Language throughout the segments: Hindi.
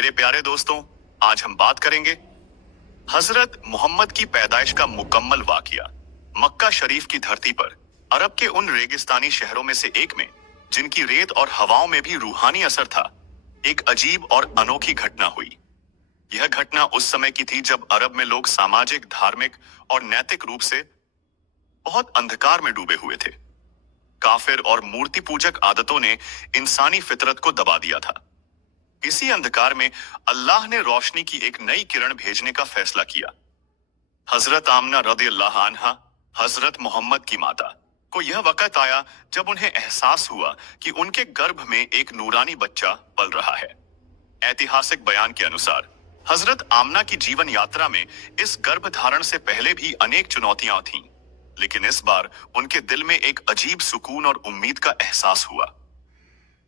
मेरे प्यारे दोस्तों, आज हम बात करेंगे हजरत मोहम्मद की पैदाइश का मुकम्मल वाकया। मक्का शरीफ की धरती पर अरब के उन रेगिस्तानी शहरों में से एक में, जिनकी रेत और हवाओं में भी रूहानी असर था, एक अजीब और अनोखी घटना हुई। यह घटना उस समय की थी जब अरब में लोग सामाजिक, धार्मिक और नैतिक रूप से बहुत अंधकार में डूबे हुए थे। काफिर और मूर्ति पूजक आदतों ने इंसानी फितरत को दबा दिया था। इसी अंधकार में अल्लाह ने रोशनी की एक नई किरण भेजने का फैसला किया। हजरत आमना रज़ी अल्लाह अन्हा, हजरत मोहम्मद की माता, को यह वक्त आया जब उन्हें एहसास हुआ कि उनके गर्भ में एक नूरानी बच्चा पल रहा है। ऐतिहासिक बयान के अनुसार हजरत आमना की जीवन यात्रा में इस गर्भ धारण से पहले भी अनेक चुनौतियां थीं, लेकिन इस बार उनके दिल में एक अजीब सुकून और उम्मीद का एहसास हुआ।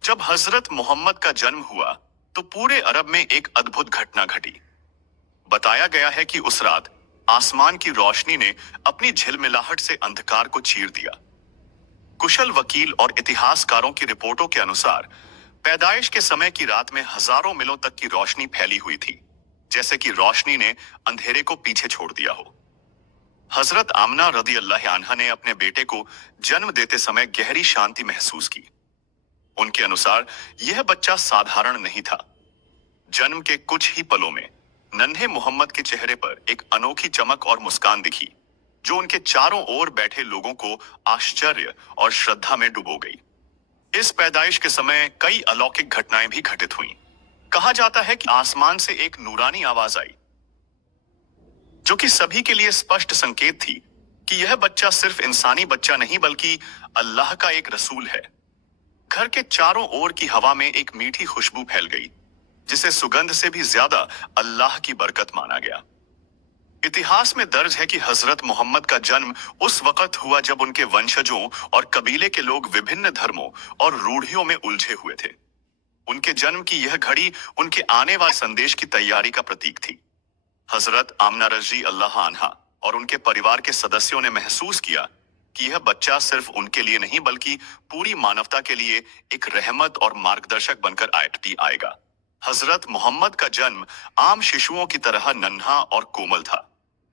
जब हजरत मोहम्मद का जन्म हुआ तो पूरे अरब में एक अद्भुत घटना घटी। बताया गया है कि उस रात आसमान की रोशनी ने अपनी झिलमिलाहट से अंधकार को चीर दिया। कुशल वकील और इतिहासकारों की रिपोर्टों के अनुसार पैदाइश के समय की रात में हजारों मीलों तक की रोशनी फैली हुई थी, जैसे कि रोशनी ने अंधेरे को पीछे छोड़ दिया हो। हजरत आमना रज़ी अल्लाह अन्हा ने अपने बेटे को जन्म देते समय गहरी शांति महसूस की। उनके अनुसार यह बच्चा साधारण नहीं था। जन्म के कुछ ही पलों में नन्हे मोहम्मद के चेहरे पर एक अनोखी चमक और मुस्कान दिखी, जो उनके चारों ओर बैठे लोगों को आश्चर्य और श्रद्धा में डुबो गई। इस पैदाइश के समय कई अलौकिक घटनाएं भी घटित हुईं। कहा जाता है कि आसमान से एक नूरानी आवाज आई, जो कि सभी के लिए स्पष्ट संकेत थी कि यह बच्चा सिर्फ इंसानी बच्चा नहीं बल्कि अल्लाह का एक रसूल है। घर के चारों ओर की हवा में एक मीठी खुशबू फैल गई, जिसे सुगंध से भी ज्यादा अल्लाह की बरकत माना गया। इतिहास में दर्ज है कि हजरत मोहम्मद का जन्म उस वक्त हुआ जब उनके वंशजों और कबीले के लोग विभिन्न धर्मों और रूढ़ियों में उलझे हुए थे। उनके जन्म की यह घड़ी उनके आने वाले संदेश की तैयारी का प्रतीक थी। हजरत आमना रज़ी अल्लाह अन्हा और उनके परिवार के सदस्यों ने महसूस किया कि यह बच्चा सिर्फ उनके लिए नहीं बल्कि पूरी मानवता के लिए एक रहमत और मार्गदर्शक बनकर आएगा। हजरत मोहम्मद का जन्म आम शिशुओं की तरह नन्हा और कोमल था,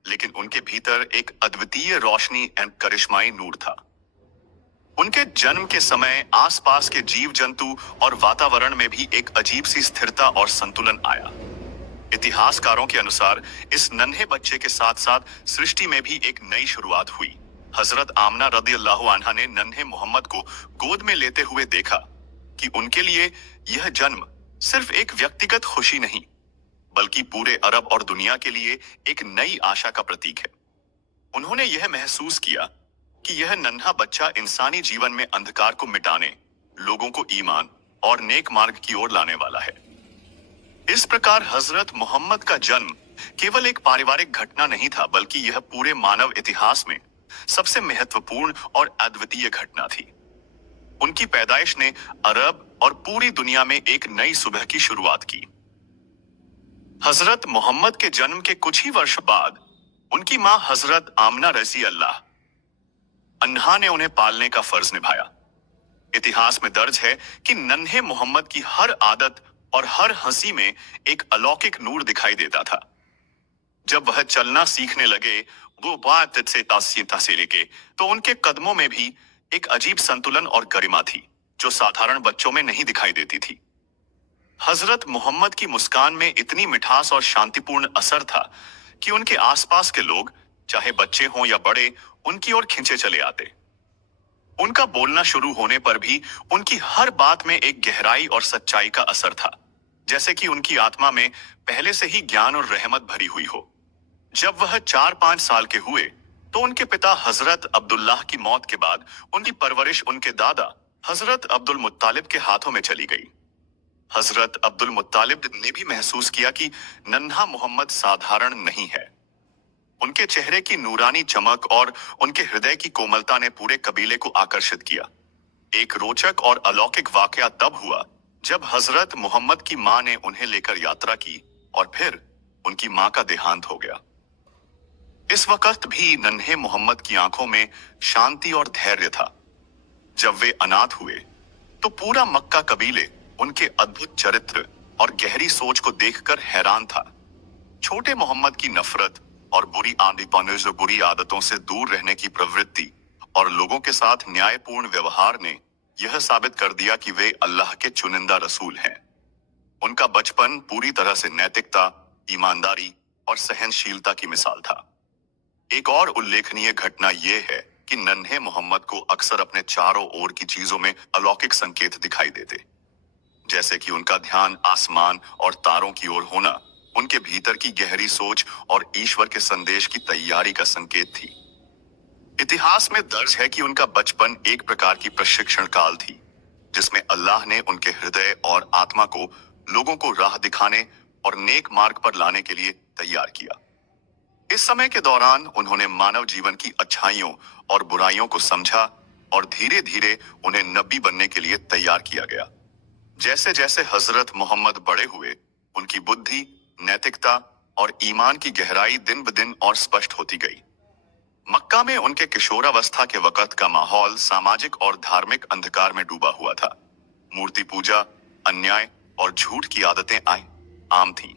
लेकिन उनके भीतर एक अद्वितीय रोशनी एंड करिश्माई नूर था। उनके जन्म के समय आसपास के जीव जंतु और वातावरण में भी एक अजीब सी स्थिरता और संतुलन आया। इतिहासकारों के अनुसार इस नन्हे बच्चे के साथ साथ सृष्टि में भी एक नई शुरुआत हुई। हजरत आमना रज़ी अल्लाह अन्हा ने नन्हे मोहम्मद को गोद में लेते हुए देखा कि उनके लिए यह जन्म सिर्फ एक व्यक्तिगत खुशी नहीं, बल्कि पूरे अरब और दुनिया के लिए एक नई आशा का प्रतीक है। उन्होंने यह महसूस किया कि यह नन्हा बच्चा इंसानी जीवन में अंधकार को मिटाने, लोगों को ईमान और नेक मार्ग की ओर लाने वाला है। इस प्रकार हजरत मोहम्मद का जन्म केवल एक पारिवारिक घटना नहीं था, बल्कि यह पूरे मानव इतिहास में सबसे महत्वपूर्ण और अद्वितीय घटना थी। उनकी पैदाइश ने अरब और पूरी दुनिया में एक नई सुबह की शुरुआत की। हजरत मोहम्मद के जन्म के कुछ ही वर्ष बाद उनकी मां हजरत आमना रज़ी अल्लाह अन्हा ने उन्हें पालने का फर्ज निभाया। इतिहास में दर्ज है कि नन्हे मोहम्मद की हर आदत और हर हंसी में एक अलौकिक नूर दिखाई देता था। जब वह चलना सीखने लगे, वो बात से तासी लेके, तो उनके कदमों में भी एक अजीब संतुलन और गरिमा थी, जो साधारण बच्चों में नहीं दिखाई देती थी। हजरत मोहम्मद की मुस्कान में इतनी मिठास और शांतिपूर्ण असर था कि उनके आसपास के लोग, चाहे बच्चे हों या बड़े, उनकी ओर खिंचे चले आते। उनका बोलना शुरू होने पर भी उनकी हर बात में एक गहराई और सच्चाई का असर था, जैसे कि उनकी आत्मा में पहले से ही ज्ञान और रहमत भरी हुई हो। जब वह 4-5 साल के हुए तो उनके पिता हजरत अब्दुल्लाह की मौत के बाद उनकी परवरिश उनके दादा हजरत अब्दुल मुत्तालिब के हाथों में चली गई। हजरत अब्दुल मुत्तालिब ने भी महसूस किया कि नन्हा मोहम्मद साधारण नहीं है। उनके चेहरे की नूरानी चमक और उनके हृदय की कोमलता ने पूरे कबीले को आकर्षित किया। एक रोचक और अलौकिक वाकया तब हुआ जब हजरत मोहम्मद की मां ने उन्हें लेकर यात्रा की और फिर उनकी मां का देहांत हो गया। इस वक्त भी नन्हे मोहम्मद की आंखों में शांति और धैर्य था। जब वे अनाथ हुए तो पूरा मक्का कबीले उनके अद्भुत चरित्र, और गहरी सोच को देखकर हैरान था। छोटे मोहम्मद की नफरत और बुरी आदतों से दूर रहने की प्रवृत्ति और लोगों के साथ न्यायपूर्ण व्यवहार ने यह साबित कर दिया कि वे अल्लाह के चुनिंदा रसूल हैं। उनका बचपन पूरी तरह से नैतिकता, ईमानदारी और सहनशीलता की मिसाल था। एक और उल्लेखनीय घटना यह है कि नन्हे मोहम्मद को अक्सर अपने चारों ओर की चीजों में अलौकिक संकेत दिखाई देते, जैसे कि उनका ध्यान आसमान और तारों की ओर होना उनके भीतर की गहरी सोच और ईश्वर के संदेश की तैयारी का संकेत थी। इतिहास में दर्ज है कि उनका बचपन एक प्रकार की प्रशिक्षण काल थी, जिसमें अल्लाह ने उनके हृदय और आत्मा को लोगों को राह दिखाने और नेक मार्ग पर लाने के लिए तैयार किया। इस समय के दौरान उन्होंने मानव जीवन की अच्छाइयों और बुराइयों को समझा और धीरे धीरे उन्हें नबी बनने के लिए तैयार किया गया। जैसे जैसे हजरत मोहम्मद बड़े हुए, उनकी बुद्धि, नैतिकता और ईमान की गहराई दिन ब दिन और स्पष्ट होती गई। मक्का में उनके किशोरावस्था के वक्त का माहौल सामाजिक और धार्मिक अंधकार में डूबा हुआ था। मूर्ति पूजा, अन्याय और झूठ की आदतें आम थीं।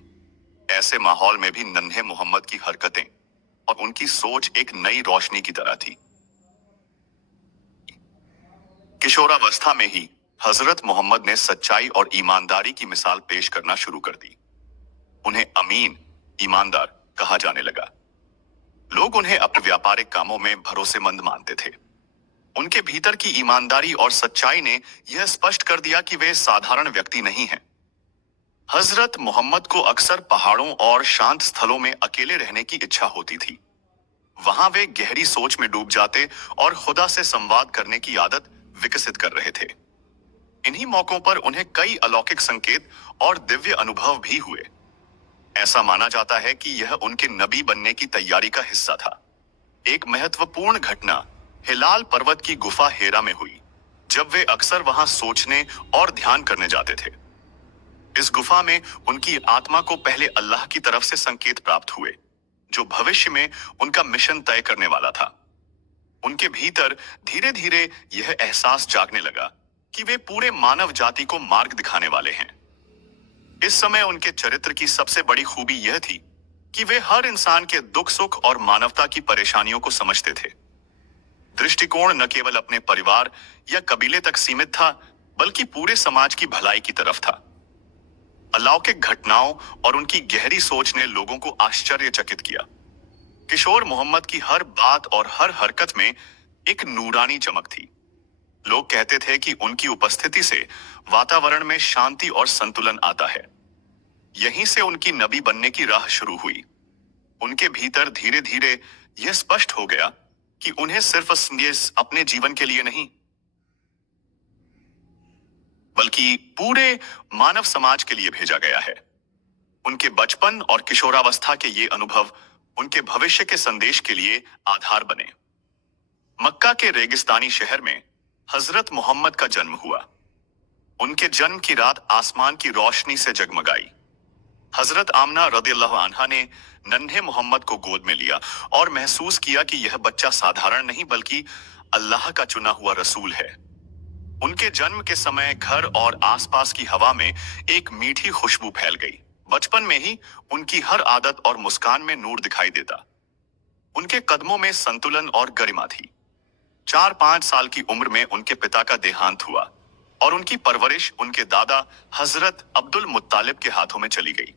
ऐसे माहौल में भी नन्हे मोहम्मद की हरकतें और उनकी सोच एक नई रोशनी की तरह थी। किशोरावस्था में ही हजरत मोहम्मद ने सच्चाई और ईमानदारी की मिसाल पेश करना शुरू कर दी। उन्हें अमीन, ईमानदार कहा जाने लगा। लोग उन्हें अपने व्यापारिक कामों में भरोसेमंद मानते थे। उनके भीतर की ईमानदारी और सच्चाई ने यह स्पष्ट कर दिया कि वे साधारण व्यक्ति नहीं हैं। हजरत मोहम्मद को अक्सर पहाड़ों और शांत स्थलों में अकेले रहने की इच्छा होती थी। वहां वे गहरी सोच में डूब जाते और खुदा से संवाद करने की आदत विकसित कर रहे थे। इन्हीं मौकों पर उन्हें कई अलौकिक संकेत और दिव्य अनुभव भी हुए। ऐसा माना जाता है कि यह उनके नबी बनने की तैयारी का हिस्सा था। एक महत्वपूर्ण घटना हिलाल पर्वत की गुफा हेरा में हुई, जब वे अक्सर वहां सोचने और ध्यान करने जाते थे। इस गुफा में उनकी आत्मा को पहले अल्लाह की तरफ से संकेत प्राप्त हुए, जो भविष्य में उनका मिशन तय करने वाला था। उनके भीतर धीरे धीरे यह एहसास जागने लगा कि वे पूरे मानव जाति को मार्ग दिखाने वाले हैं। इस समय उनके चरित्र की सबसे बड़ी खूबी यह थी कि वे हर इंसान के दुख सुख और मानवता की परेशानियों को समझते थे। दृष्टिकोण न केवल अपने परिवार या कबीले तक सीमित था, बल्कि पूरे समाज की भलाई की तरफ था। अलौकिक घटनाओं और उनकी गहरी सोच ने लोगों को आश्चर्यचकित किया। किशोर मोहम्मद की हर बात और हर हरकत में एक नूरानी चमक थी। लोग कहते थे कि उनकी उपस्थिति से वातावरण में शांति और संतुलन आता है। यहीं से उनकी नबी बनने की राह शुरू हुई। उनके भीतर धीरे धीरे यह स्पष्ट हो गया कि उन्हें सिर्फ अपने जीवन के लिए नहीं, बल्कि पूरे मानव समाज के लिए भेजा गया है। उनके बचपन और किशोरावस्था के ये अनुभव उनके भविष्य के संदेश के लिए आधार बने। मक्का के रेगिस्तानी शहर में हजरत मोहम्मद का जन्म हुआ। उनके जन्म की रात आसमान की रोशनी से जगमगाई। हजरत आमना रदियल्लाहु अन्हा ने नन्हे मोहम्मद को गोद में लिया और महसूस किया कि यह बच्चा साधारण नहीं, बल्कि अल्लाह का चुना हुआ रसूल है। उनके जन्म के समय घर और आसपास की हवा में एक मीठी खुशबू फैल गई। बचपन में ही उनकी हर आदत और मुस्कान में नूर दिखाई देता। उनके कदमों में संतुलन और गरिमा थी। 4-5 साल की उम्र में उनके पिता का देहांत हुआ और उनकी परवरिश उनके दादा हजरत अब्दुल मुत्तालिब के हाथों में चली गई।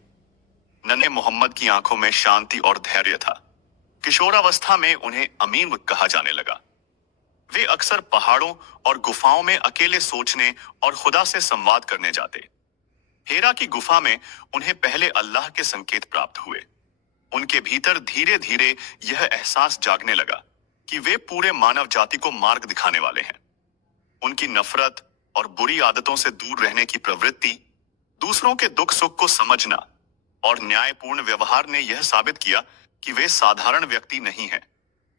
नन्हे मोहम्मद की आंखों में शांति और धैर्य था। किशोरावस्था में उन्हें अमीन कहा जाने लगा। वे अक्सर पहाड़ों और गुफाओं में अकेले सोचने और खुदा से संवाद करने जाते। हेरा की गुफा में उन्हें पहले अल्लाह के संकेत प्राप्त हुए। उनके भीतर धीरे धीरे यह एहसास जागने लगा कि वे पूरे मानव जाति को मार्ग दिखाने वाले हैं। उनकी नफरत और बुरी आदतों से दूर रहने की प्रवृत्ति, दूसरों के दुख सुख को समझना और न्यायपूर्ण व्यवहार ने यह साबित किया कि वे साधारण व्यक्ति नहीं हैं।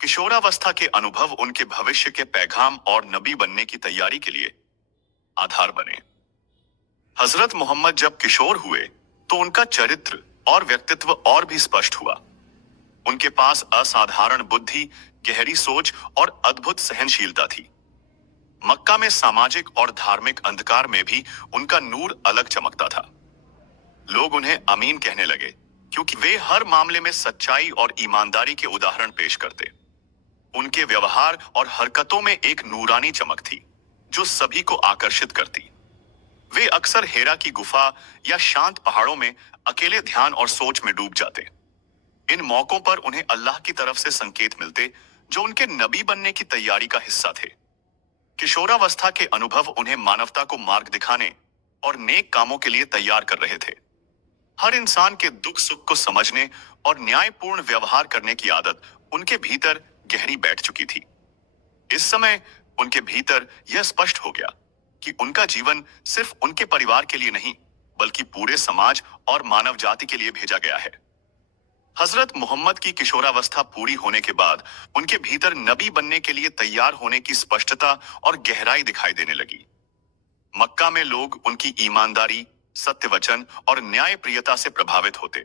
किशोरावस्था के अनुभव उनके भविष्य के पैगाम और नबी बनने की तैयारी के लिए आधार बने। हजरत मोहम्मद जब किशोर हुए तो उनका चरित्र और व्यक्तित्व और भी स्पष्ट हुआ। उनके पास असाधारण बुद्धि, गहरी सोच और अद्भुत सहनशीलता थी। मक्का में सामाजिक और धार्मिक अंधकार में भी उनका नूर अलग चमकता था। लोग उन्हें अमीन कहने लगे, क्योंकि वे हर मामले में सच्चाई और ईमानदारी के उदाहरण पेश करते। उनके व्यवहार और हरकतों में एक नूरानी चमक थी, जो सभी को आकर्षित करती। वे अक्सर हेरा की गुफा या शांत पहाड़ों में अकेले ध्यान और सोच में डूब जाते। इन मौकों पर उन्हें अल्लाह की तरफ से संकेत मिलते, जो उनके नबी बनने की तैयारी का हिस्सा थे। किशोरावस्था के अनुभव उन्हें मानवता को मार्ग दिखाने और नेक कामों के लिए तैयार कर रहे थे। हर इंसान के दुख सुख को समझने और न्यायपूर्ण व्यवहार करने की आदत उनके भीतर गहरी बैठ चुकी थी। इस समय उनके भीतर यह स्पष्ट हो गया कि उनका जीवन सिर्फ उनके परिवार के लिए नहीं, बल्कि पूरे समाज और मानव जाति के लिए भेजा गया है। हजरत मोहम्मद की किशोरावस्था पूरी होने के बाद उनके भीतर नबी बनने के लिए तैयार होने की स्पष्टता और गहराई दिखाई देने लगी। मक्का में लोग उनकी ईमानदारी, सत्य वचन और न्यायप्रियता से प्रभावित होते।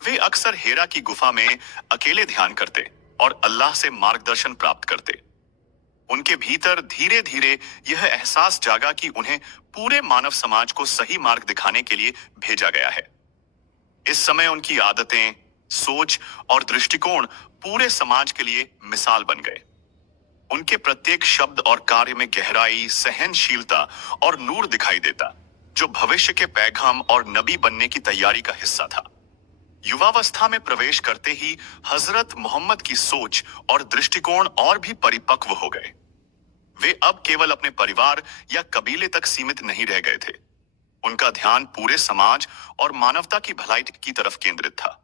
वे अक्सर हेरा की गुफा में अकेले ध्यान करते और अल्लाह से मार्गदर्शन प्राप्त करते। उनके भीतर धीरे धीरे यह एहसास जागा कि उन्हें पूरे मानव समाज को सही मार्ग दिखाने के लिए भेजा गया है। इस समय उनकी आदतें, सोच और दृष्टिकोण पूरे समाज के लिए मिसाल बन गए। उनके प्रत्येक शब्द और कार्य में गहराई, सहनशीलता और नूर दिखाई देता, जो भविष्य के पैगाम और नबी बनने की तैयारी का हिस्सा था। युवावस्था में प्रवेश करते ही हजरत मोहम्मद की सोच और दृष्टिकोण और भी परिपक्व हो गए। वे अब केवल अपने परिवार या कबीले तक सीमित नहीं रह गए थे। उनका ध्यान पूरे समाज और मानवता की भलाई की तरफ केंद्रित था।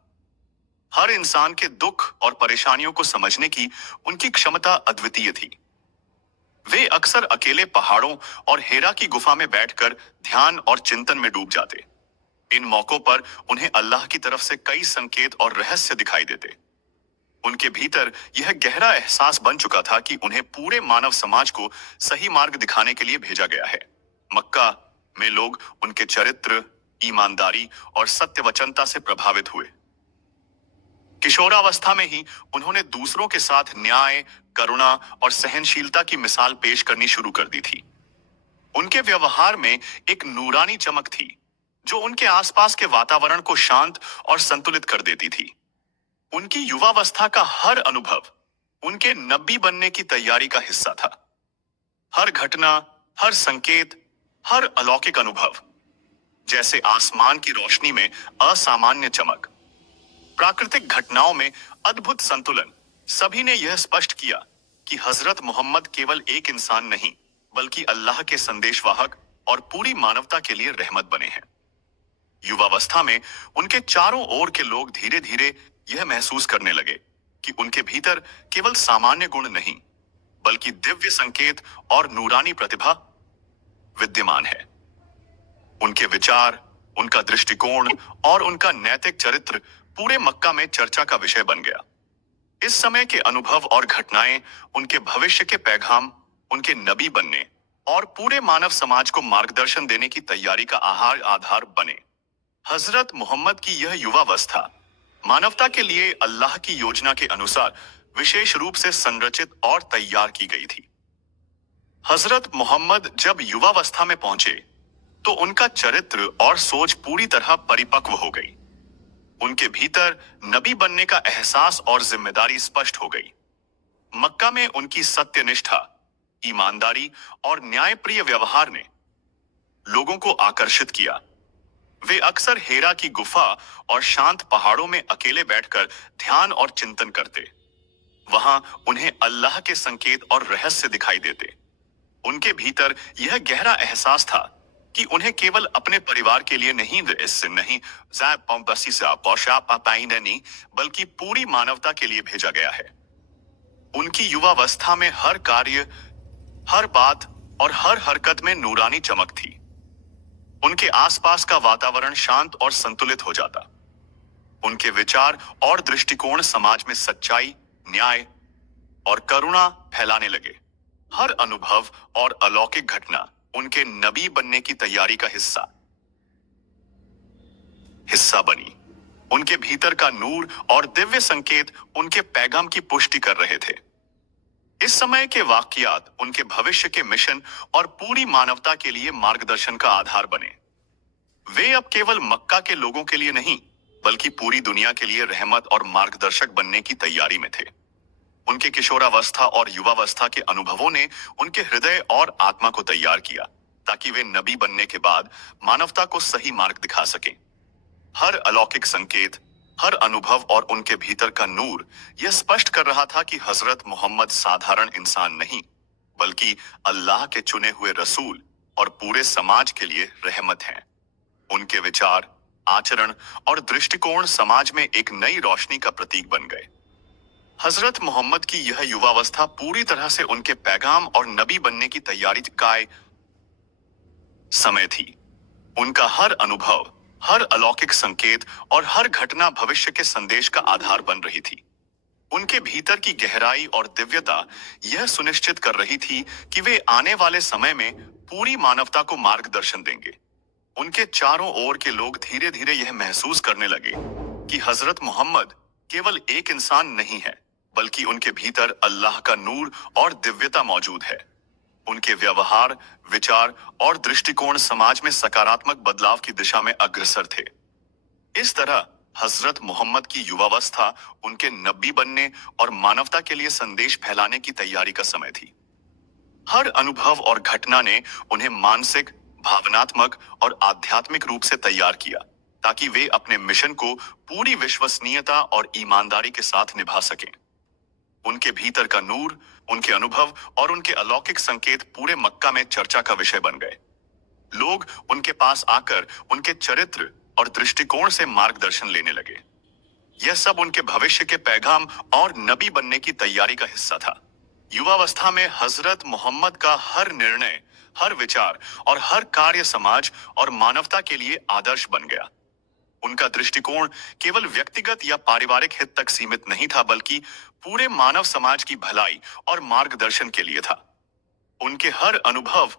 हर इंसान के दुख और परेशानियों को समझने की उनकी क्षमता अद्वितीय थी। वे अक्सर अकेले पहाड़ों और हेरा की गुफा में बैठकर ध्यान और चिंतन में डूब जाते। इन मौकों पर उन्हें अल्लाह की तरफ से कई संकेत और रहस्य दिखाई देते। उनके भीतर यह गहरा एहसास बन चुका था कि उन्हें पूरे मानव समाज को सही मार्ग दिखाने के लिए भेजा गया है। मक्का में लोग उनके चरित्र, ईमानदारी और सत्यवचनता से प्रभावित हुए। किशोरावस्था में ही उन्होंने दूसरों के साथ न्याय, करुणा और सहनशीलता की मिसाल पेश करनी शुरू कर दी थी। उनके व्यवहार में एक नूरानी चमक थी, जो उनके आसपास के वातावरण को शांत और संतुलित कर देती थी। उनकी युवावस्था का हर अनुभव उनके नबी बनने की तैयारी का हिस्सा था। हर घटना, हर संकेत, हर अलौकिक अनुभव, जैसे आसमान की रोशनी में असामान्य चमक, प्राकृतिक घटनाओं में अद्भुत संतुलन, सभी ने यह स्पष्ट किया कि हजरत मोहम्मद केवल एक इंसान नहीं, बल्कि अल्लाह के संदेशवाहक और पूरी मानवता के लिए रहमत बने हैं। युवावस्था में उनके चारों ओर के लोग धीरे धीरे यह महसूस करने लगे कि उनके भीतर केवल सामान्य गुण नहीं, बल्कि दिव्य संकेत और नूरानी प्रतिभा विद्यमान है। उनके विचार, उनका दृष्टिकोण और उनका नैतिक चरित्र पूरे मक्का में चर्चा का विषय बन गया। इस समय के अनुभव और घटनाएं उनके भविष्य के पैगाम, उनके नबी बनने और पूरे मानव समाज को मार्गदर्शन देने की तैयारी का आधार बने। हजरत मोहम्मद की यह युवावस्था मानवता के लिए अल्लाह की योजना के अनुसार विशेष रूप से संरचित और तैयार की गई थी। हजरत मोहम्मद जब युवावस्था में पहुंचे तो उनका चरित्र और सोच पूरी तरह परिपक्व हो गई। उनके भीतर नबी बनने का एहसास और जिम्मेदारी स्पष्ट हो गई। मक्का में उनकी सत्यनिष्ठा, ईमानदारी और न्यायप्रिय व्यवहार ने लोगों को आकर्षित किया। वे अक्सर हेरा की गुफा और शांत पहाड़ों में अकेले बैठकर ध्यान और चिंतन करते। वहां उन्हें अल्लाह के संकेत और रहस्य दिखाई देते। उनके भीतर यह गहरा एहसास था कि उन्हें केवल अपने परिवार के लिए नहीं, बल्कि पूरी मानवता के लिए भेजा गया है। उनकी युवावस्था में हर कार्य, हर बात और हर हरकत में नूरानी चमक थी। उनके आसपास का वातावरण शांत और संतुलित हो जाता। उनके विचार और दृष्टिकोण समाज में सच्चाई, न्याय और करुणा फैलाने लगे। हर अनुभव और अलौकिक घटना उनके नबी बनने की तैयारी का हिस्सा बनी। उनके भीतर का नूर और दिव्य संकेत उनके पैगाम की पुष्टि कर रहे थे। इस समय के वाकयात उनके भविष्य के मिशन और पूरी मानवता के लिए मार्गदर्शन का आधार बने। वे अब केवल मक्का के लोगों के लिए नहीं, बल्कि पूरी दुनिया के लिए रहमत और मार्गदर्शक बनने की तैयारी में थे। उनके किशोरावस्था और युवावस्था के अनुभवों ने उनके हृदय और आत्मा को तैयार किया, ताकि वे नबी बनने के बाद मानवता को सही मार्ग दिखा सकें। हर अलौकिक संकेत, हर अनुभव और उनके भीतर का नूर यह स्पष्ट कर रहा था कि हजरत मोहम्मद साधारण इंसान नहीं, बल्कि अल्लाह के चुने हुए रसूल और पूरे समाज के लिए रहमत हैं। उनके विचार, आचरण और दृष्टिकोण समाज में एक नई रोशनी का प्रतीक बन गए। हजरत मोहम्मद की यह युवावस्था पूरी तरह से उनके पैगाम और नबी बनने की तैयारी का समय थी। उनका हर अनुभव, हर अलौकिक संकेत और हर घटना भविष्य के संदेश का आधार बन रही थी। उनके भीतर की गहराई और दिव्यता यह सुनिश्चित कर रही थी कि वे आने वाले समय में पूरी मानवता को मार्गदर्शन देंगे। उनके चारों ओर के लोग धीरे धीरे यह महसूस करने लगे कि हजरत मोहम्मद केवल एक इंसान नहीं है, बल्कि उनके भीतर अल्लाह का नूर और दिव्यता मौजूद है। उनके व्यवहार, विचार और दृष्टिकोण समाज में सकारात्मक बदलाव की दिशा में अग्रसर थे। इस तरह हजरत मोहम्मद की युवावस्था उनके नबी बनने और मानवता के लिए संदेश फैलाने की तैयारी का समय थी। हर अनुभव और घटना ने उन्हें मानसिक, भावनात्मक और आध्यात्मिक रूप से तैयार किया, ताकि वे अपने मिशन को पूरी विश्वसनीयता और ईमानदारी के साथ निभा सकें। उनके भीतर का नूर, उनके अनुभव और उनके अलौकिक संकेत पूरे मक्का में चर्चा का विषय बन गए। लोग उनके पास आकर उनके चरित्र और दृष्टिकोण से मार्गदर्शन लेने लगे। यह सब उनके भविष्य के पैगाम और नबी बनने की तैयारी का हिस्सा था। युवावस्था में हजरत मोहम्मद का हर निर्णय, हर विचार और हर कार्य समाज और मानवता के लिए आदर्श बन गया। उनका दृष्टिकोण केवल व्यक्तिगत या पारिवारिक हित तक सीमित नहीं था, बल्कि पूरे मानव समाज की भलाई और मार्गदर्शन के लिए था। उनके हर अनुभव,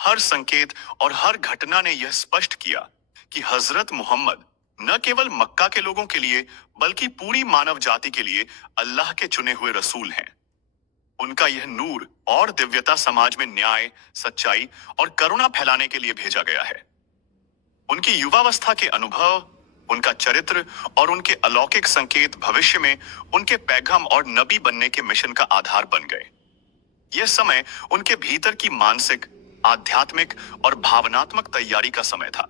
हर संकेत और हर घटना ने यह स्पष्ट किया कि हजरत मोहम्मद न केवल मक्का के लोगों के लिए, बल्कि पूरी मानव जाति के लिए अल्लाह के चुने हुए रसूल हैं। उनका यह नूर और दिव्यता समाज में न्याय, सच्चाई और करुणा फैलाने के लिए भेजा गया है। उनकी युवावस्था के अनुभव, उनका चरित्र और उनके अलौकिक संकेत भविष्य में उनके पैगाम और नबी बनने के मिशन का आधार बन गए। यह समय उनके भीतर की मानसिक, आध्यात्मिक और भावनात्मक तैयारी का समय था।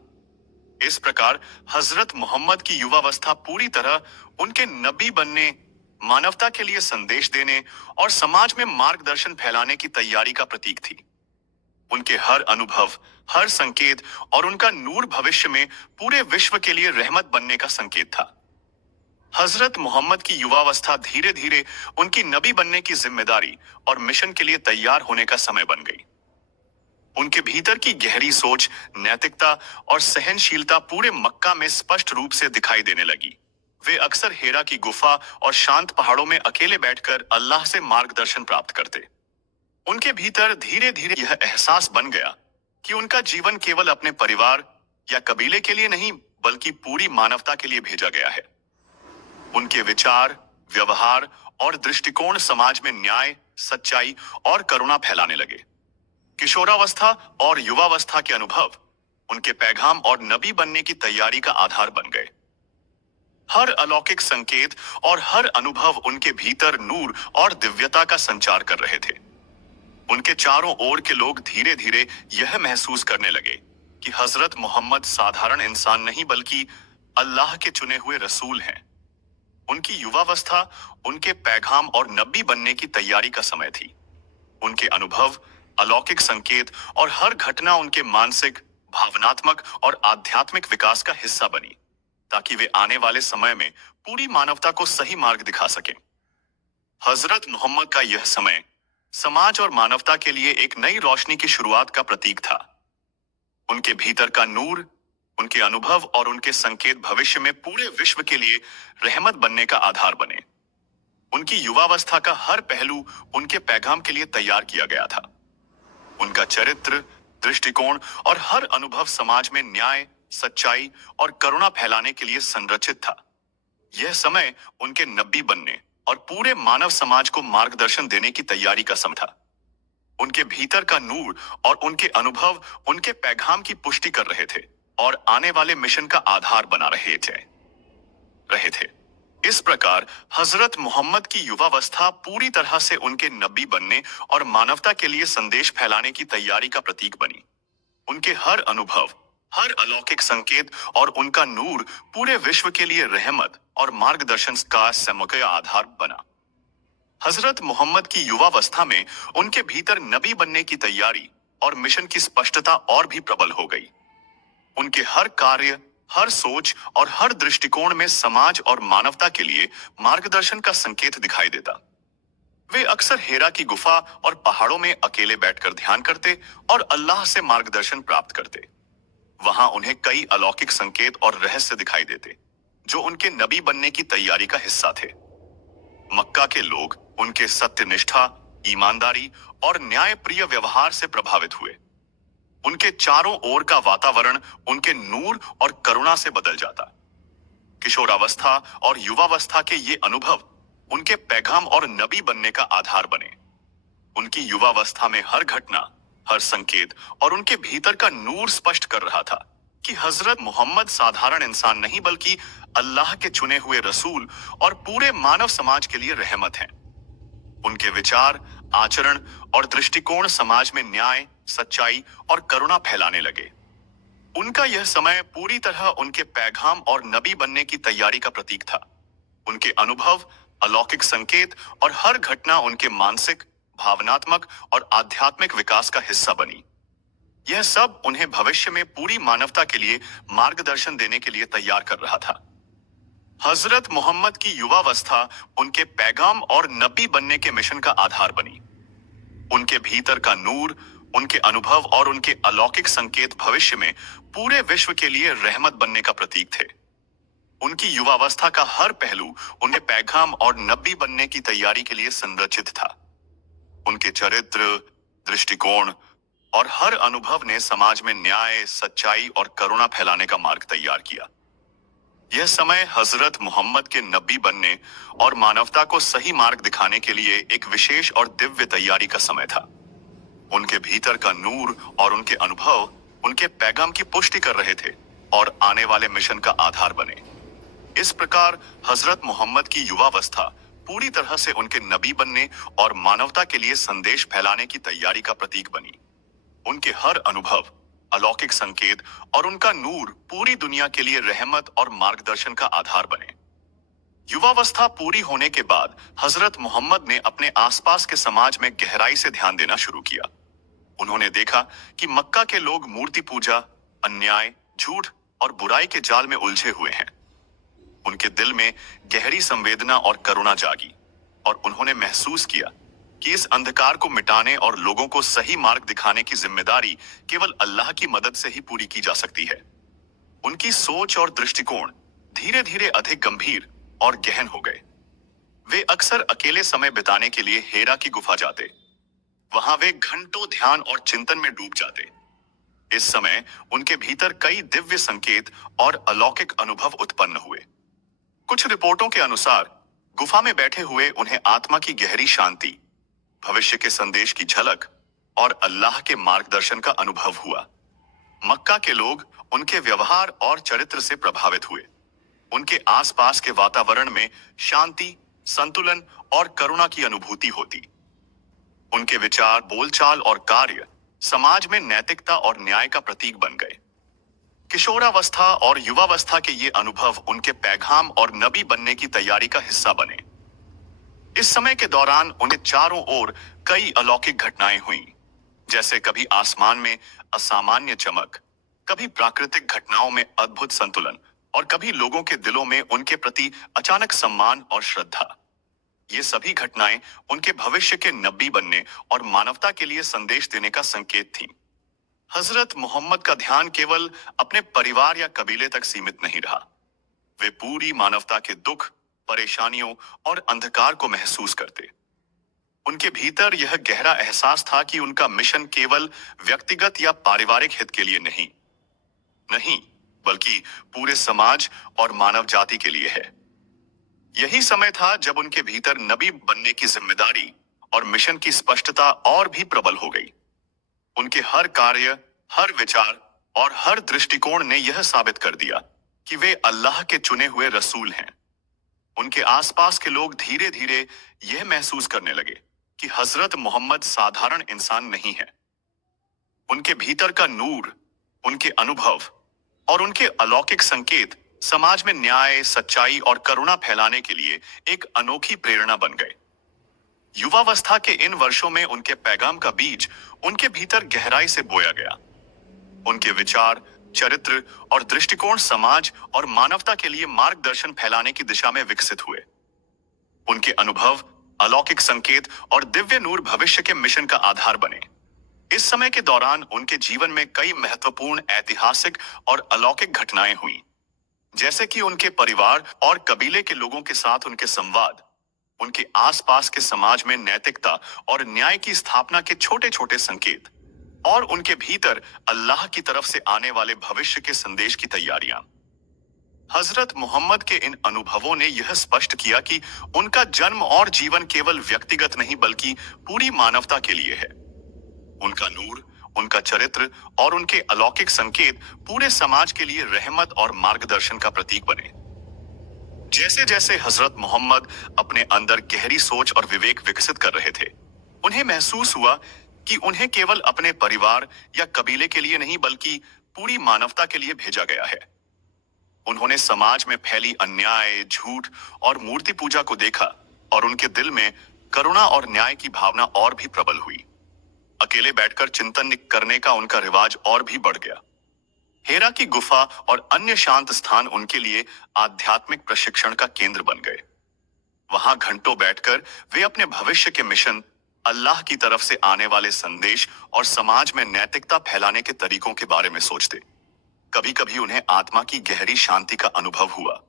इस प्रकार हजरत मोहम्मद की युवावस्था पूरी तरह उनके नबी बनने, मानवता के लिए संदेश देने और समाज में मार्गदर्शन फैलाने की तैयारी का प्रतीक थी। उनके हर अनुभव, हर संकेत और उनका नूर भविष्य में पूरे विश्व के लिए रहमत बनने का संकेत था। हजरत मोहम्मद की युवावस्था धीरे धीरे उनकी नबी बनने की जिम्मेदारी और मिशन के लिए तैयार होने का समय बन गई। उनके भीतर की गहरी सोच, नैतिकता और सहनशीलता पूरे मक्का में स्पष्ट रूप से दिखाई देने लगी। वे अक्सर हेरा की गुफा और शांत पहाड़ों में अकेले बैठकर अल्लाह से मार्गदर्शन प्राप्त करते। उनके भीतर धीरे धीरे यह एहसास बन गया कि उनका जीवन केवल अपने परिवार या कबीले के लिए नहीं, बल्कि पूरी मानवता के लिए भेजा गया है। उनके विचार, व्यवहार और दृष्टिकोण समाज में न्याय, सच्चाई और करुणा फैलाने लगे। किशोरावस्था और युवावस्था के अनुभव उनके पैगाम और नबी बनने की तैयारी का आधार बन गए। हर अलौकिक संकेत और हर अनुभव उनके भीतर नूर और दिव्यता का संचार कर रहे थे। उनके चारों ओर के लोग धीरे धीरे यह महसूस करने लगे कि हजरत मोहम्मद साधारण इंसान नहीं, बल्कि अल्लाह के चुने हुए रसूल हैं। उनकी युवावस्था उनके पैगाम और नबी बनने की तैयारी का समय थी। उनके अनुभव, अलौकिक संकेत और हर घटना उनके मानसिक, भावनात्मक और आध्यात्मिक विकास का हिस्सा बनी, ताकि वे आने वाले समय में पूरी मानवता को सही मार्ग दिखा सकें। हजरत मोहम्मद का यह समय समाज और मानवता के लिए एक नई रोशनी की शुरुआत का प्रतीक था। उनके भीतर का नूर, उनके अनुभव और उनके संकेत भविष्य में पूरे विश्व के लिए रहमत बनने का आधार बने। उनकी युवावस्था का हर पहलू उनके पैगाम के लिए तैयार किया गया था। उनका चरित्र, दृष्टिकोण और हर अनुभव समाज में न्याय, सच्चाई और करुणा फैलाने के लिए संरचित था। यह समय उनके नबी बनने और पूरे मानव समाज को मार्गदर्शन देने की तैयारी का समय था। उनके भीतर का नूर और उनके अनुभव उनके पैगाम की पुष्टि कर रहे थे। और आने वाले मिशन का आधार बना रहे थे। इस प्रकार हजरत मोहम्मद की युवावस्था पूरी तरह से उनके नबी बनने और मानवता के लिए संदेश फैलाने की तैयारी का प्रतीक बनी। उनके हर अनुभव, हर अलौकिक संकेत और उनका नूर पूरे विश्व के लिए रहमत और मार्गदर्शन का समग्र आधार बना। हजरत मोहम्मद की युवावस्था में उनके भीतर नबी बनने की तैयारी और मिशन की स्पष्टता और भी प्रबल हो गई। उनके हर कार्य, हर सोच और हर दृष्टिकोण में समाज और मानवता के लिए मार्गदर्शन का संकेत दिखाई देता। वे अक्सर हेरा की गुफा और पहाड़ों में अकेले बैठकर ध्यान करते और अल्लाह से मार्गदर्शन प्राप्त करते। वहां उन्हें कई अलौकिक संकेत और रहस्य दिखाई देते, जो उनके नबी बनने की तैयारी का हिस्सा थे। मक्का के लोग उनके सत्यनिष्ठा, ईमानदारी और न्यायप्रिय व्यवहार से प्रभावित हुए। उनके चारों ओर का वातावरण उनके नूर और करुणा से बदल जाता। किशोरावस्था और युवावस्था के ये अनुभव उनके पैगाम और नबी बनने का आधार बने। उनकी युवावस्था में हर घटना, हर संकेत और उनके भीतर का नूर स्पष्ट कर रहा था कि हजरत मोहम्मद साधारण इंसान नहीं बल्कि अल्लाह के चुने हुए रसूल और पूरे मानव समाज के लिए रहमत हैं। उनके विचार, आचरण और दृष्टिकोण समाज में न्याय, सच्चाई और करुणा फैलाने लगे। उनका यह समय पूरी तरह उनके पैगाम और नबी बनने की तैयारी का प्रतीक था। उनके अनुभव, अलौकिक संकेत और हर घटना उनके मानसिक, भावनात्मक और आध्यात्मिक विकास का हिस्सा बनी। यह सब उन्हें भविष्य में पूरी मानवता के लिए मार्गदर्शन देने के लिए तैयार कर रहा था। हजरत मोहम्मद की युवावस्था उनके पैगाम और नबी बनने के मिशन का आधार बनी। उनके भीतर का नूर, उनके अनुभव और उनके अलौकिक संकेत भविष्य में पूरे विश्व के लिए रहमत बनने का प्रतीक थे। उनकी युवावस्था का हर पहलू उन्हें पैगाम और नबी बनने की तैयारी के लिए संरचित था। उनके चरित्र, दृष्टिकोण और हर अनुभव ने समाज में न्याय, सच्चाई और करुणा फैलाने का मार्ग तैयार किया। यह समय हजरत मोहम्मद के नबी बनने और मानवता को सही मार्ग दिखाने के लिए एक विशेष और दिव्य तैयारी का समय था। उनके भीतर का नूर और उनके अनुभव उनके पैगाम की पुष्टि कर रहे थे और आने वाले मिशन का आधार बने। इस प्रकार हजरत मोहम्मद की युवावस्था पूरी तरह से उनके नबी बनने और मानवता के लिए संदेश फैलाने की तैयारी का प्रतीक बनी। उनके हर अनुभव, अलौकिक संकेत और उनका नूर पूरी दुनिया के लिए रहमत और मार्गदर्शन का आधार बने। युवावस्था पूरी होने के बाद हजरत मोहम्मद ने अपने आसपास के समाज में गहराई से ध्यान देना शुरू किया। उन्होंने देखा कि मक्का के लोग मूर्ति पूजा, अन्याय, झूठ और बुराई के जाल में उलझे हुए हैं। उनके दिल में गहरी संवेदना और करुणा जागी और उन्होंने महसूस किया कि इस अंधकार को मिटाने और लोगों को सही मार्ग दिखाने की जिम्मेदारी केवल अल्लाह की मदद से ही पूरी की जा सकती है। उनकी सोच और दृष्टिकोण धीरे धीरे अधिक गंभीर और गहन हो गए। वे अक्सर अकेले समय बिताने के लिए हेरा की गुफा जाते। वहां वे घंटों ध्यान और चिंतन में डूब जाते। इस समय उनके भीतर कई दिव्य संकेत और अलौकिक अनुभव उत्पन्न हुए। कुछ रिपोर्टों के अनुसार गुफा में बैठे हुए उन्हें आत्मा की गहरी शांति, भविष्य के संदेश की झलक और अल्लाह के मार्गदर्शन का अनुभव हुआ। मक्का के लोग उनके व्यवहार और चरित्र से प्रभावित हुए। उनके आसपास के वातावरण में शांति, संतुलन और करुणा की अनुभूति होती। उनके विचार, बोलचाल और कार्य समाज में नैतिकता और न्याय का प्रतीक बन गए। किशोरावस्था और युवावस्था के ये अनुभव उनके पैगाम और नबी बनने की तैयारी का हिस्सा बने। इस समय के दौरान उन्हें चारों ओर कई अलौकिक घटनाएं हुईं, जैसे कभी आसमान में असामान्य चमक, कभी प्राकृतिक घटनाओं में अद्भुत संतुलन और कभी लोगों के दिलों में उनके प्रति अचानक सम्मान और श्रद्धा। ये सभी घटनाएं उनके भविष्य के नबी बनने और मानवता के लिए संदेश देने का संकेत थीं। हजरत मोहम्मद का ध्यान केवल अपने परिवार या कबीले तक सीमित नहीं रहा। वे पूरी मानवता के दुख, परेशानियों और अंधकार को महसूस करते। उनके भीतर यह गहरा एहसास था कि उनका मिशन केवल व्यक्तिगत या पारिवारिक हित के लिए नहीं, बल्कि पूरे समाज और मानव जाति के लिए है। यही समय था जब उनके भीतर नबी बनने की जिम्मेदारी और मिशन की स्पष्टता और भी प्रबल हो गई। उनके हर कार्य, हर विचार और हर दृष्टिकोण ने यह साबित कर दिया कि वे अल्लाह के चुने हुए रसूल हैं। उनके आसपास के लोग धीरे धीरे यह महसूस करने लगे कि हजरत मोहम्मद साधारण इंसान नहीं है। उनके भीतर का नूर, उनके अनुभव और उनके अलौकिक संकेत समाज में न्याय, सच्चाई और करुणा फैलाने के लिए एक अनोखी प्रेरणा बन गए। युवावस्था के इन वर्षों में उनके पैगाम का बीज उनके भीतर गहराई से बोया गया। उनके विचार, चरित्र और दृष्टिकोण समाज और मानवता के लिए मार्गदर्शन फैलाने की दिशा में विकसित हुए। उनके अनुभव, अलौकिक संकेत और दिव्य नूर भविष्य के मिशन का आधार बने। इस समय के दौरान उनके जीवन में कई महत्वपूर्ण ऐतिहासिक और अलौकिक घटनाएं हुई, जैसे कि उनके परिवार और कबीले के लोगों के साथ उनके संवाद, उनके आसपास के समाज में नैतिकता और न्याय की स्थापना के छोटे छोटे संकेत, और उनके भीतर अल्लाह की तरफ से आने वाले भविष्य के संदेश की तैयारियां। हजरत मोहम्मद के इन अनुभवों ने यह स्पष्ट किया कि उनका जन्म और जीवन केवल व्यक्तिगत नहीं बल्कि पूरी मानवता के लिए है। उनका नूर, उनका चरित्र और उनके अलौकिक संकेत पूरे समाज के लिए रहमत और मार्गदर्शन का प्रतीक बने। जैसे जैसे हजरत मोहम्मद अपने अंदर गहरी सोच और विवेक विकसित कर रहे थे, उन्हें महसूस हुआ कि उन्हें केवल अपने परिवार या कबीले के लिए नहीं बल्कि पूरी मानवता के लिए भेजा गया है। उन्होंने समाज में फैली अन्याय, झूठ और मूर्ति पूजा को देखा और उनके दिल में करुणा और न्याय की भावना और भी प्रबल हुई। अकेले बैठकर चिंतन करने का उनका रिवाज और भी बढ़ गया। हेरा की गुफा और अन्य शांत स्थान उनके लिए आध्यात्मिक प्रशिक्षण का केंद्र बन गए। वहां घंटों बैठकर वे अपने भविष्य के मिशन, अल्लाह की तरफ से आने वाले संदेश और समाज में नैतिकता फैलाने के तरीकों के बारे में सोचते। कभी कभी उन्हें आत्मा की गहरी शांति का अनुभव हुआ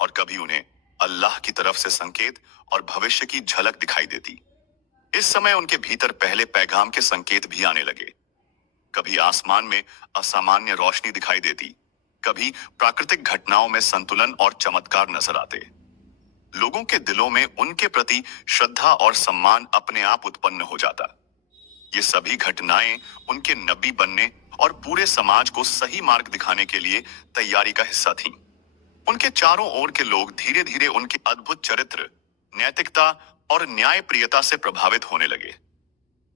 और कभी उन्हें अल्लाह की तरफ से संकेत और भविष्य की झलक दिखाई देती। इस समय उनके भीतर पहले पैगाम के संकेत भी आने लगे। कभी आसमान में असामान्य रोशनी दिखाई देती, कभी प्राकृतिक घटनाओं में संतुलन और चमत्कार नजर आते। लोगों के दिलों में उनके प्रति श्रद्धा और सम्मान अपने आप उत्पन्न हो जाता। ये सभी घटनाएं उनके नबी बनने और पूरे समाज को सही मार्ग दिखाने के लिए तैयारी का हिस्सा थीं। उनके चारों ओर के लोग धीरे धीरे उनके अद्भुत चरित्र, नैतिकता और न्यायप्रियता से प्रभावित होने लगे।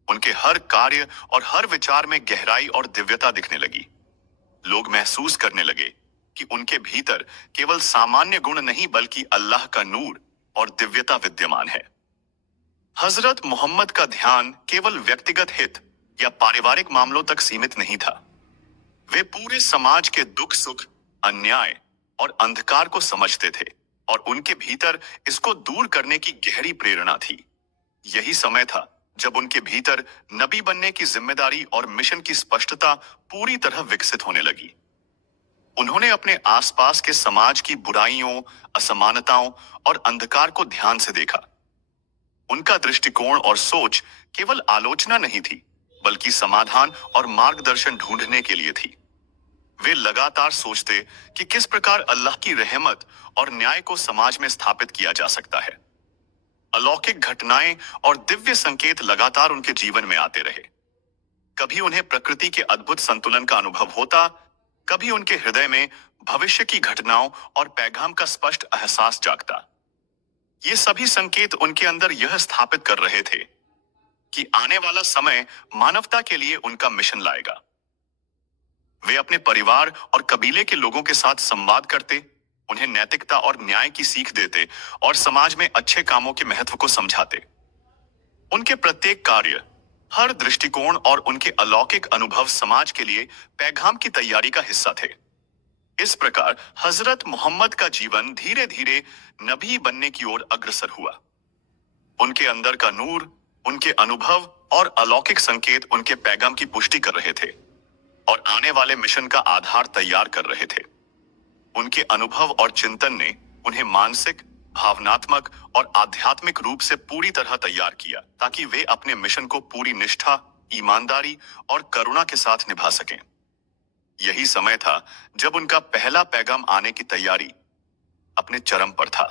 उनके हर कार्य और हर विचार में गहराई और दिव्यता दिखने लगी। लोग महसूस करने लगे कि उनके भीतर केवल सामान्य गुण नहीं बल्कि अल्लाह का नूर और दिव्यता विद्यमान है। हजरत मोहम्मद का ध्यान केवल व्यक्तिगत हित या पारिवारिक मामलों तक सीमित नहीं था। वे पूरे समाज के दुख सुख, अन्याय और अंधकार को समझते थे और उनके भीतर इसको दूर करने की गहरी प्रेरणा थी। यही समय था जब उनके भीतर नबी बनने की जिम्मेदारी और मिशन की स्पष्टता पूरी तरह विकसित होने लगी। उन्होंने अपने आसपास के समाज की बुराइयों, असमानताओं और अंधकार को ध्यान से देखा। उनका दृष्टिकोण और सोच केवल आलोचना नहीं थी बल्कि समाधान और मार्गदर्शन ढूंढने के लिए थी। वे लगातार सोचते कि किस प्रकार अल्लाह की रहमत और न्याय को समाज में स्थापित किया जा सकता है। अलौकिक घटनाएं और दिव्य संकेत लगातार उनके जीवन में आते रहे। कभी उन्हें प्रकृति के अद्भुत संतुलन का अनुभव होता, कभी उनके हृदय में भविष्य की घटनाओं और पैगाम का स्पष्ट एहसास जागता। ये सभी संकेत उनके अंदर यह स्थापित कर रहे थे कि आने वाला समय मानवता के लिए उनका मिशन लाएगा। वे अपने परिवार और कबीले के लोगों के साथ संवाद करते, उन्हें नैतिकता और न्याय की सीख देते और समाज में अच्छे कामों के महत्व को समझाते। उनके प्रत्येक कार्य, हर दृष्टिकोण और उनके अलौकिक अनुभव समाज के लिए पैगाम की तैयारी का हिस्सा थे। इस प्रकार हजरत मोहम्मद का जीवन धीरे धीरे नबी बनने की ओर अग्रसर हुआ। उनके अंदर का नूर, उनके अनुभव और अलौकिक संकेत उनके पैगाम की पुष्टि कर रहे थे और आने वाले मिशन का आधार तैयार कर रहे थे। उनके अनुभव और चिंतन ने उन्हें मानसिक, भावनात्मक और आध्यात्मिक रूप से पूरी तरह तैयार किया ताकि वे अपने मिशन को पूरी निष्ठा, ईमानदारी और करुणा के साथ निभा सकें। यही समय था जब उनका पहला पैगाम आने की तैयारी अपने चरम पर था।